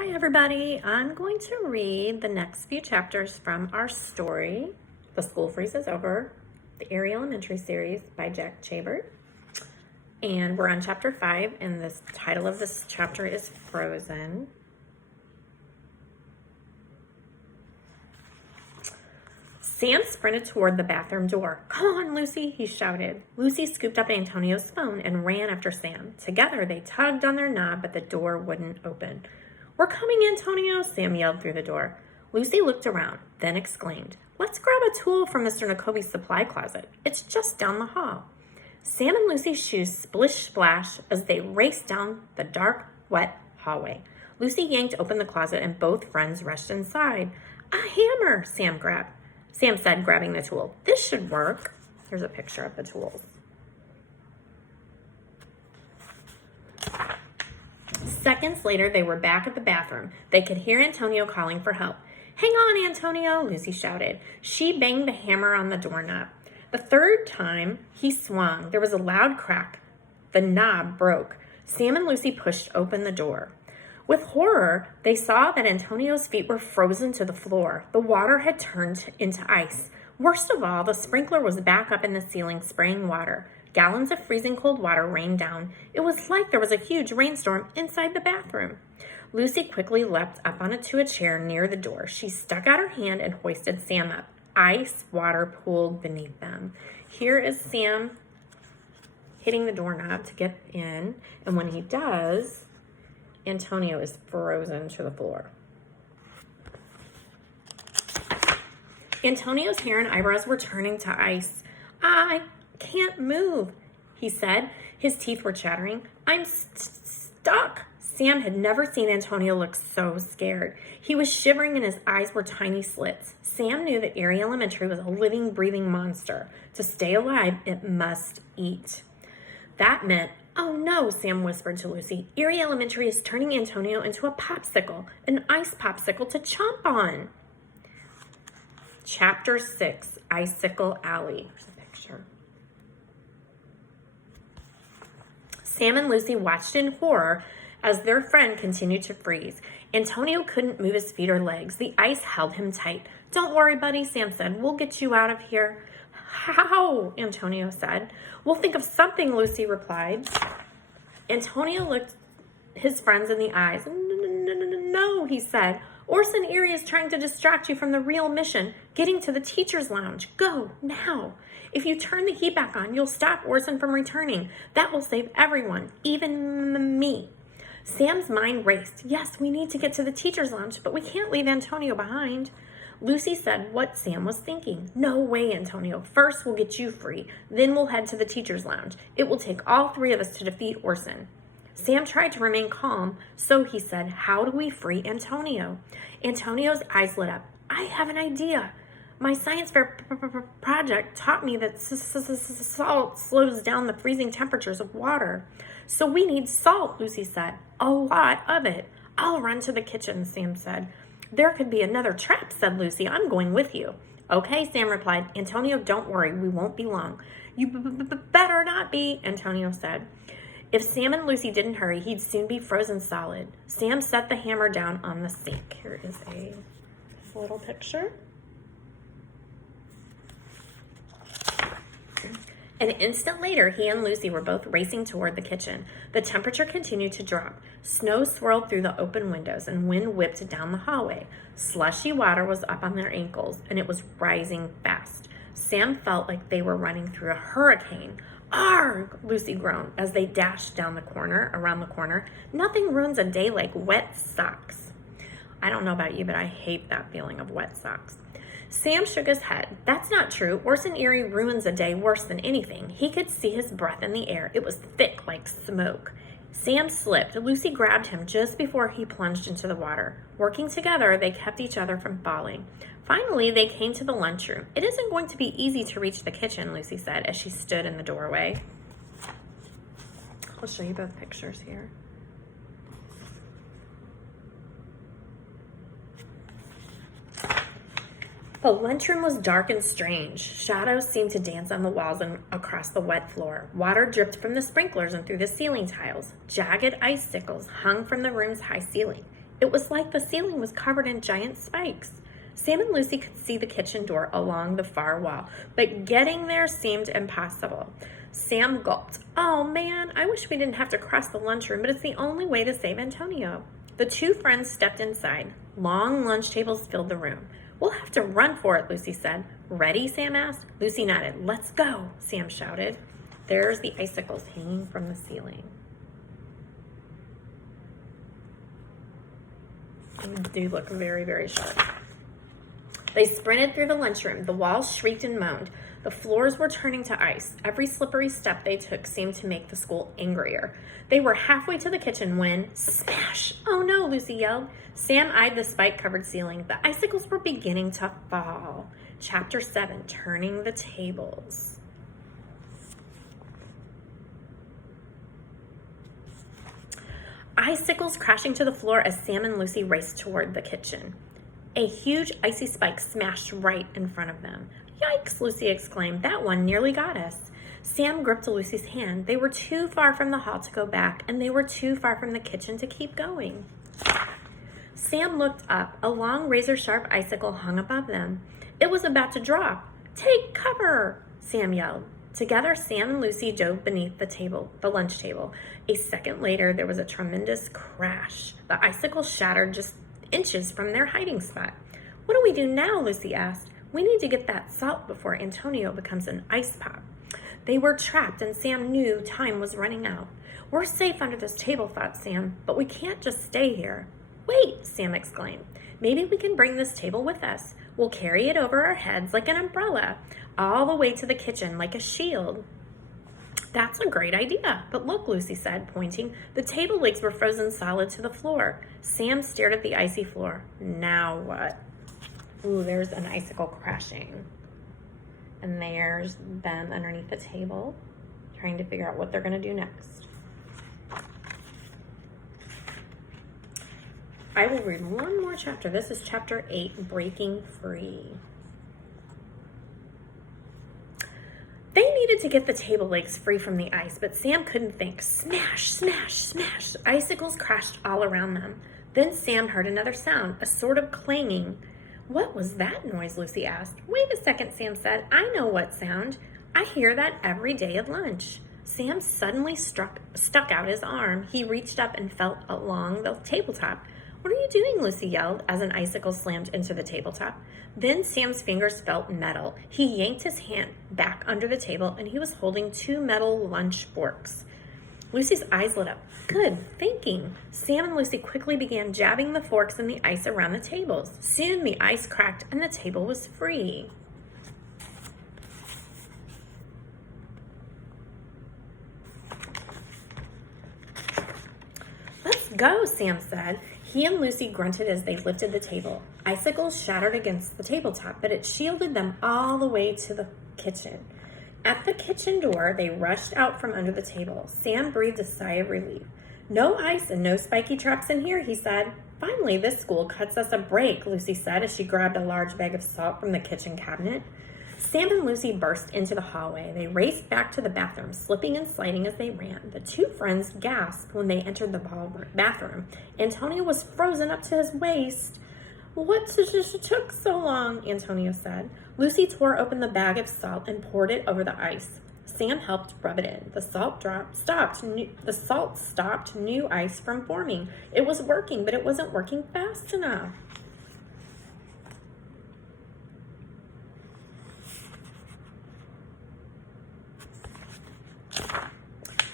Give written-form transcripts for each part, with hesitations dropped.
Hi everybody, I'm going to read the next few chapters from our story, The School Freezes Over, the Eerie Elementary series by Jack Chabert. And we're on chapter 5, and the title of this chapter is Frozen. Sam sprinted toward the bathroom door. "Come on, Lucy," he shouted. Lucy scooped up Antonio's phone and ran after Sam. Together, they tugged on their knob, but the door wouldn't open. "We're coming, Antonio," Sam yelled through the door. Lucy looked around, then exclaimed, "Let's grab a tool from Mr. Nakobe's supply closet. It's just down the hall." Sam and Lucy's shoes splish-splash as they raced down the dark, wet hallway. Lucy yanked open the closet and both friends rushed inside. "A hammer," Sam said, grabbing the tool. "This should work." Here's a picture of the tools. Seconds later, they were back at the bathroom. They could hear Antonio calling for help. "Hang on, Antonio," Lucy shouted. She banged the hammer on the doorknob. The third time he swung, there was a loud crack. The knob broke. Sam and Lucy pushed open the door. With horror, they saw that Antonio's feet were frozen to the floor. The water had turned into ice. Worst of all, the sprinkler was back up in the ceiling, spraying water. Gallons of freezing cold water rained down. It was like there was a huge rainstorm inside the bathroom. Lucy quickly leapt up onto a chair near the door. She stuck out her hand and hoisted Sam up. Ice water pooled beneath them. Here is Sam hitting the doorknob to get in, and when he does, Antonio is frozen to the floor. Antonio's hair and eyebrows were turning to ice. "I can't move," he said. His teeth were chattering. "I'm stuck." Sam had never seen Antonio look so scared. He was shivering and his eyes were tiny slits. Sam knew that Eerie Elementary was a living, breathing monster. To stay alive, it must eat. That meant, "Oh no," Sam whispered to Lucy. "Eerie Elementary is turning Antonio into a popsicle, an ice popsicle to chomp on." Chapter 6, Icicle Alley. There's a picture. Sam and Lucy watched in horror as their friend continued to freeze. Antonio couldn't move his feet or legs. The ice held him tight. "Don't worry, buddy," Sam said. "We'll get you out of here." "How?" Antonio said. "We'll think of something," Lucy replied. Antonio looked his friends in the eyes. "No," he said. "Orson Eerie is trying to distract you from the real mission, getting to the teacher's lounge. Go, now. If you turn the heat back on, you'll stop Orson from returning. That will save everyone, even me." Sam's mind raced. "Yes, we need to get to the teacher's lounge, but we can't leave Antonio behind." Lucy said what Sam was thinking. "No way, Antonio. First, we'll get you free. Then we'll head to the teacher's lounge. It will take all three of us to defeat Orson." Sam tried to remain calm, so he said, "How do we free Antonio?" Antonio's eyes lit up. "I have an idea. My science fair project taught me that salt slows down the freezing temperatures of water. So we need salt," Lucy said. "A lot of it." "I'll run to the kitchen," Sam said. "There could be another trap," said Lucy. "I'm going with you." "Okay," Sam replied. "Antonio, don't worry. We won't be long." "You better not be," Antonio said. If Sam and Lucy didn't hurry, he'd soon be frozen solid. Sam set the hammer down on the sink. Here is a little picture. An instant later, he and Lucy were both racing toward the kitchen. The temperature continued to drop. Snow swirled through the open windows and wind whipped down the hallway. Slushy water was up on their ankles, and it was rising fast. Sam felt like they were running through a hurricane. "Arg!" Lucy groaned as they dashed around the corner. Nothing ruins a day like wet socks. I don't know about you, but I hate that feeling of wet socks. Sam shook his head. "That's not true. Orson Eerie ruins a day worse than anything." He could see his breath in the air. It was thick like smoke. Sam slipped. Lucy grabbed him just before he plunged into the water. Working together, they kept each other from falling. Finally, they came to the lunchroom. "It isn't going to be easy to reach the kitchen," Lucy said as she stood in the doorway. I'll show you both pictures here. The lunchroom was dark and strange. Shadows seemed to dance on the walls and across the wet floor. Water dripped from the sprinklers and through the ceiling tiles. Jagged icicles hung from the room's high ceiling. It was like the ceiling was covered in giant spikes. Sam and Lucy could see the kitchen door along the far wall, but getting there seemed impossible. Sam gulped. Oh man, I wish we didn't have to cross the lunchroom, but it's the only way to save Antonio. The two friends stepped inside. Long lunch tables filled the room. We'll have to run for it, Lucy said. Ready? Sam asked. Lucy nodded. Let's go, Sam shouted. There's the icicles hanging from the ceiling. They do look very, very sharp. They sprinted through the lunchroom. The walls shrieked and moaned. The floors were turning to ice. Every slippery step they took seemed to make the school angrier. They were halfway to the kitchen when, smash! Oh no, Lucy yelled. Sam eyed the spike-covered ceiling. The icicles were beginning to fall. Chapter 7, Turning the Tables. Icicles crashing to the floor as Sam and Lucy raced toward the kitchen. A huge icy spike smashed right in front of them. Yikes, Lucy exclaimed. That one nearly got us. Sam gripped Lucy's hand. They were too far from the hall to go back, and they were too far from the kitchen to keep going. Sam looked up. A long razor-sharp icicle hung above them. It was about to drop. Take cover, Sam yelled. Together, Sam and Lucy dove beneath the lunch table. A second later, there was a tremendous crash. The icicle shattered just inches from their hiding spot. What do we do now? Lucy asked. We need to get that salt before Antonio becomes an ice pop. They were trapped, and Sam knew time was running out. We're safe under this table, thought Sam, but we can't just stay here. Wait, Sam exclaimed. Maybe we can bring this table with us. We'll carry it over our heads like an umbrella, all the way to the kitchen like a shield. That's a great idea. But look, Lucy said, pointing. The table legs were frozen solid to the floor. Sam stared at the icy floor. Now what? Ooh, there's an icicle crashing. And there's them underneath the table, trying to figure out what they're going to do next. I will read one more chapter. This is chapter 8, Breaking Free. They needed to get the table legs free from the ice, but Sam couldn't think. Smash, smash, smash. Icicles crashed all around them. Then Sam heard another sound, a sort of clanging. What was that noise? Lucy asked. Wait a second, Sam said. I know what sound. I hear that every day at lunch. Sam suddenly stuck out his arm. He reached up and felt along the tabletop. What are you doing? Lucy yelled as an icicle slammed into the tabletop. Then Sam's fingers felt metal. He yanked his hand back under the table, and he was holding 2 metal lunch forks. Lucy's eyes lit up. Good thinking. Sam and Lucy quickly began jabbing the forks in the ice around the tables. Soon the ice cracked and the table was free. Let's go, Sam said. He and Lucy grunted as they lifted the table. Icicles shattered against the tabletop, but it shielded them all the way to the kitchen. At the kitchen door, they rushed out from under the table. Sam breathed a sigh of relief. No ice and no spiky traps in here, he said. Finally, this school cuts us a break, Lucy said as she grabbed a large bag of salt from the kitchen cabinet. Sam and Lucy burst into the hallway. They raced back to the bathroom, slipping and sliding as they ran. The two friends gasped when they entered the bathroom. Antonio was frozen up to his waist. What took so long? Antonio said. Lucy tore open the bag of salt and poured it over the ice. Sam helped rub it in. The salt stopped new ice from forming. It was working, but it wasn't working fast enough.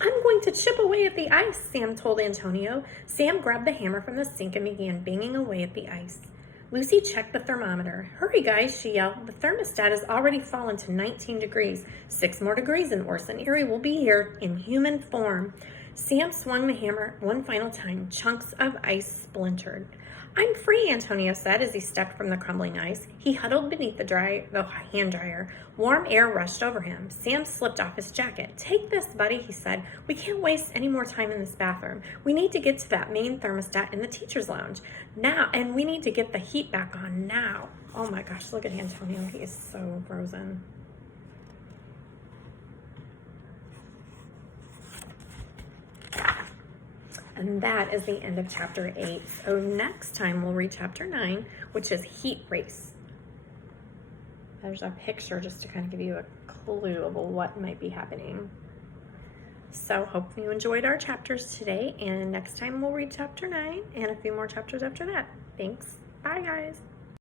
I'm going to chip away at the ice, Sam told Antonio. Sam grabbed the hammer from the sink and began banging away at the ice. Lucy checked the thermometer. Hurry, guys, she yelled. The thermostat has already fallen to 19 degrees. 6 more degrees and Orson Eerie will be here in human form. Sam swung the hammer one final time. Chunks of ice splintered. I'm free, Antonio said as he stepped from the crumbling ice. He huddled beneath the hand dryer. Warm air rushed over him. Sam slipped off his jacket. Take this, buddy, he said. We can't waste any more time in this bathroom. We need to get to that main thermostat in the teacher's lounge now, and we need to get the heat back on now. Oh my gosh, look at Antonio. He is so frozen. And that is the end of chapter 8. So next time we'll read chapter 9, which is Heat Race. There's a picture just to kind of give you a clue of what might be happening. So hope you enjoyed our chapters today, and next time we'll read chapter 9 and a few more chapters after that. Thanks. Bye, guys.